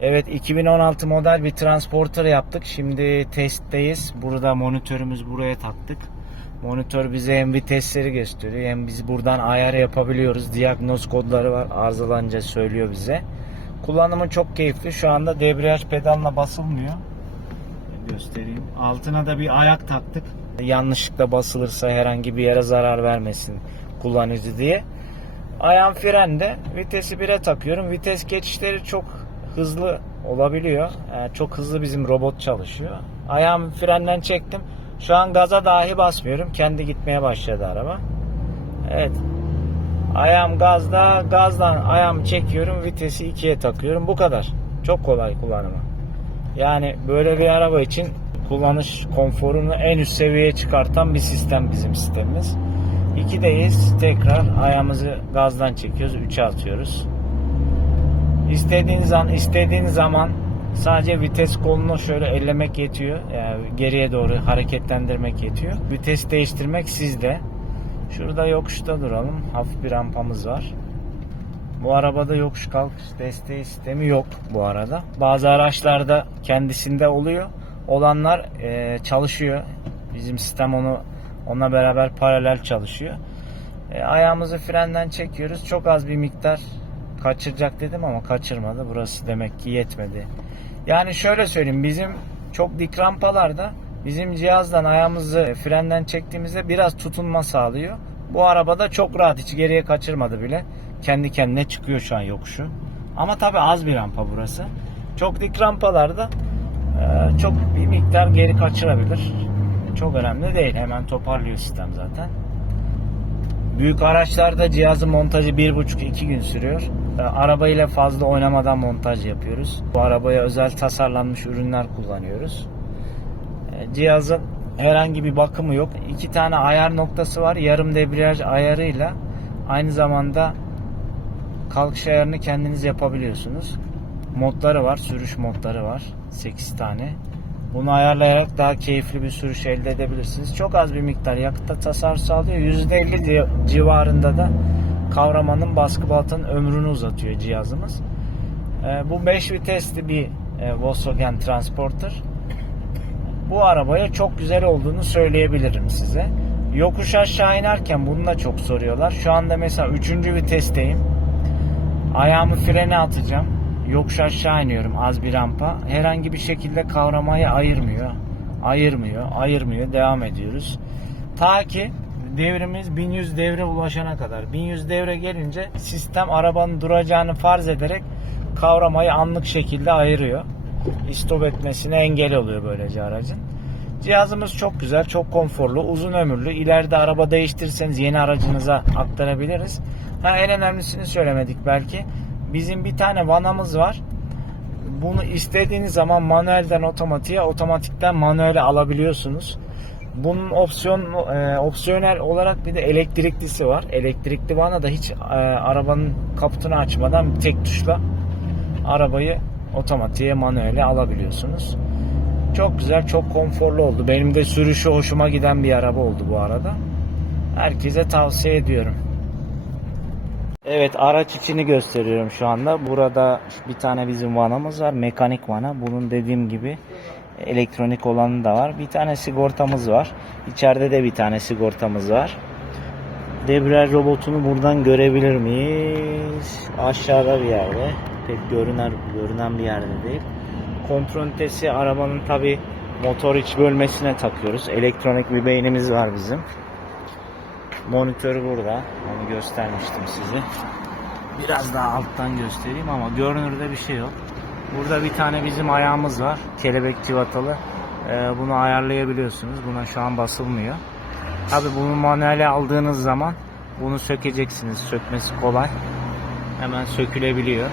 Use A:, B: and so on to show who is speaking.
A: Evet 2016 model bir transporter yaptık. Şimdi testteyiz. Burada monitörümüz buraya taktık. Monitör bize hem vitesleri gösteriyor hem biz buradan ayar yapabiliyoruz. Diagnoz kodları var. Arızalanınca söylüyor bize. Kullanımı çok keyifli. Şu anda debriyaj pedalına basılmıyor. Göstereyim. Altına da bir ayak taktık. Yanlışlıkla basılırsa herhangi bir yere zarar vermesin kullanıcı diye. Ayağım frende. Vitesi 1'e takıyorum. Vites geçişleri çok hızlı olabiliyor. Yani çok hızlı bizim robot çalışıyor. Ayağımı frenden çektim. Şu an gaza dahi basmıyorum. Kendi gitmeye başladı araba. Evet. Ayağım gazda, gazdan ayağımı çekiyorum, vitesi 2'ye takıyorum. Bu kadar. Çok kolay kullanımı. Yani böyle bir araba için kullanış konforunu en üst seviyeye çıkartan bir sistem bizim sistemimiz. 2'deyiz. Tekrar ayağımızı gazdan çekiyoruz. 3'e atıyoruz. İstediğiniz an, istediğiniz zaman sadece vites kolunu şöyle ellemek yetiyor. Yani geriye doğru hareketlendirmek yetiyor. Vites değiştirmek sizde. Şurada yokuşta duralım. Hafif bir rampamız var. Bu arabada yokuş kalkış desteği sistemi yok bu arada. Bazı araçlarda kendisinde oluyor. Olanlar e, çalışıyor. Bizim sistem onu onunla beraber paralel çalışıyor. E, ayağımızı frenden çekiyoruz. Çok az bir miktar kaçıracak dedim ama kaçırmadı. Burası demek ki yetmedi. Yani şöyle söyleyeyim bizim çok dik rampalarda bizim cihazdan ayağımızı frenden çektiğimizde biraz tutunma sağlıyor. Bu arabada çok rahat hiç geriye kaçırmadı bile. Kendi kendine çıkıyor şu an yokuşu. Ama tabi az bir rampa burası. Çok dik rampalarda e, çok bir miktar geri kaçırabilir. Çok önemli değil. Hemen toparlıyor sistem zaten. Büyük araçlarda cihazın montajı 1,5-2 gün sürüyor. E, Araba ile fazla oynamadan montaj yapıyoruz. Bu arabaya özel tasarlanmış ürünler kullanıyoruz. E, Cihazın herhangi bir bakımı yok. İki tane ayar noktası var. Yarım debriyaj ayarıyla aynı zamanda kalkış ayarını kendiniz yapabiliyorsunuz. Modları var. Sürüş modları var. 8 tane. Bunu ayarlayarak daha keyifli bir sürüş elde edebilirsiniz. Çok az bir miktar yakıtta tasarruf sağlıyor. %50 ci- civarında da kavramanın baskı baltanın ömrünü uzatıyor cihazımız. Ee, bu 5 vitesli bir e, Volkswagen Transporter. Bu arabaya çok güzel olduğunu söyleyebilirim size. Yokuş aşağı inerken bunu da çok soruyorlar. Şu anda mesela 3. vitesteyim. Ayağımı frene atacağım. Yokuş aşağı iniyorum az bir rampa. Herhangi bir şekilde kavramayı ayırmıyor. Ayırmıyor, ayırmıyor. Devam ediyoruz. Ta ki devrimiz 1100 devre ulaşana kadar. 1100 devre gelince sistem arabanın duracağını farz ederek kavramayı anlık şekilde ayırıyor. İstop etmesine engel oluyor böylece aracın. Cihazımız çok güzel, çok konforlu, uzun ömürlü. İleride araba değiştirirseniz yeni aracınıza aktarabiliriz. Ha, en önemlisini söylemedik belki. Bizim bir tane vanamız var. Bunu istediğiniz zaman manuelden otomatiğe, otomatikten manuele alabiliyorsunuz. Bunun opsiyon e, opsiyonel olarak bir de elektriklisi var. Elektrikli vana da hiç e, arabanın kaputunu açmadan tek tuşla arabayı otomatiğe manuele alabiliyorsunuz. Çok güzel, çok konforlu oldu. Benim de sürüşü hoşuma giden bir araba oldu bu arada. Herkese tavsiye ediyorum. Evet araç içini gösteriyorum şu anda. Burada bir tane bizim vanamız var. Mekanik vana. Bunun dediğim gibi elektronik olanı da var. Bir tane sigortamız var. İçeride de bir tane sigortamız var. Debriyaj robotunu buradan görebilir miyiz? Aşağıda bir yerde. Pek görünen, görünen bir yerde değil. Kontrol ünitesi arabanın tabi motor iç bölmesine takıyoruz. Elektronik bir beynimiz var bizim. Monitörü burada. Onu göstermiştim size. Biraz daha alttan göstereyim ama görünürde bir şey yok. Burada bir tane bizim ayağımız var. Kelebek civatalı. Ee, bunu ayarlayabiliyorsunuz. Buna şu an basılmıyor. Tabi bunu manuele aldığınız zaman bunu sökeceksiniz. Sökmesi kolay. Hemen sökülebiliyor.